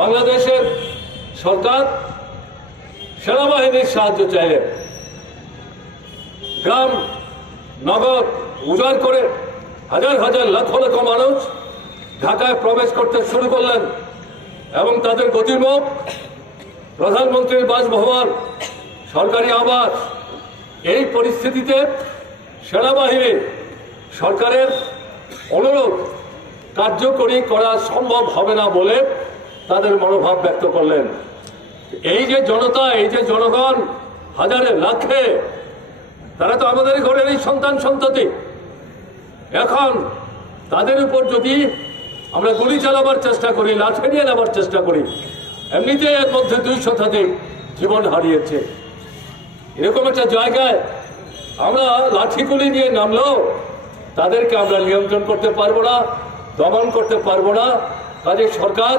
বাংলাদেশের সরকার সেনাবাহিনীর সাহায্য চাইলেন। গ্রাম নগর উজাড় করে হাজার হাজার লক্ষ লক্ষ মানুষ ঢাকায় প্রবেশ করতে শুরু করলেন এবং তাদের গতিমুখ প্রধানমন্ত্রীর বাসভবন, সরকারি আবাস। এই পরিস্থিতিতে সেনাবাহিনী সরকারের অনুরোধ কার্যকরী করা সম্ভব হবে না বলে তাদের মনোভাব ব্যক্ত করলেন। এই যে জনতা, এই যে জনগণ হাজারে লাখে, তারা তো আমাদের ঘরেরই সন্তান সন্ততি। এখন তাদের উপর যদি আমরা গুলি চালাবার চেষ্টা করি, লাঠি নিয়ে নেবার চেষ্টা করি, এমনিতে এর মধ্যে 2 শতাধিক জীবন হারিয়েছে। এরকম একটা জায়গায় আমরা লাঠি গুলি নিয়ে নামলেও তাদেরকে আমরা নিয়ন্ত্রণ করতে পারবো না, দমন করতে পারবো না। কাজে সরকার